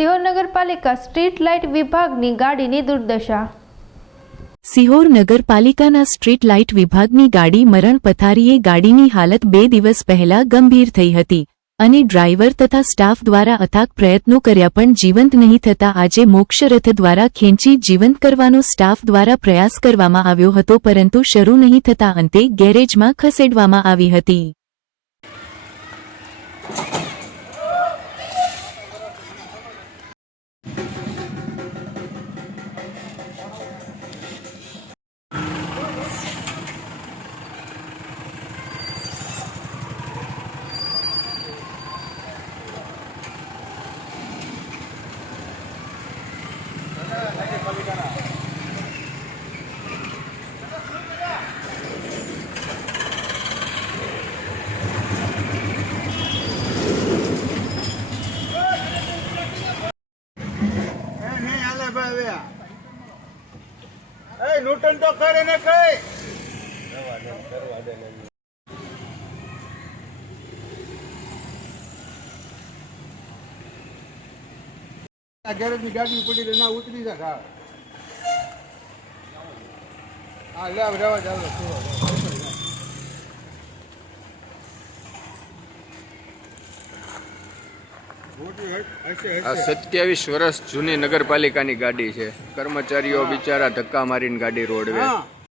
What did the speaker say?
સિહોર નગરપાલિકા street light વિભાગની ગાડીની દુર્દશા। સિહોર નગરપાલિકાના સ્ટ્રીટ લાઇટ વિભાગની ગાડી મરણ પથારીએ ગાડીની હાલત 2 દિવસ પહેલા ગંભીર થઈ હતી અને ડ્રાઈવર તથા સ્ટાફ દ્વારા અથાગ પ્રયત્નો કર્યા પણ જીવંત નહીં થતા આજે મોક્ષરથ દ્વારા ખેંચી જીવંત કરવાનો સ્ટાફ દ્વારા પ્રયાસ કરવામાં આવ્યો હતો, પરંતુ શરૂ નહીં થતા અંતે ગેરેજમાં ખસેડવામાં આવી હતી। નૂટન તો કરે ને કઈ ગેરેજ ની ગાડી પડી ના ઉતરી જા હા લે રેવા ચાલો 27 વર્ષ જૂની નગરપાલિકાની ગાડી છે। કર્મચારીઓ બિચારા ધક્કા મારીને ગાડી રોડવે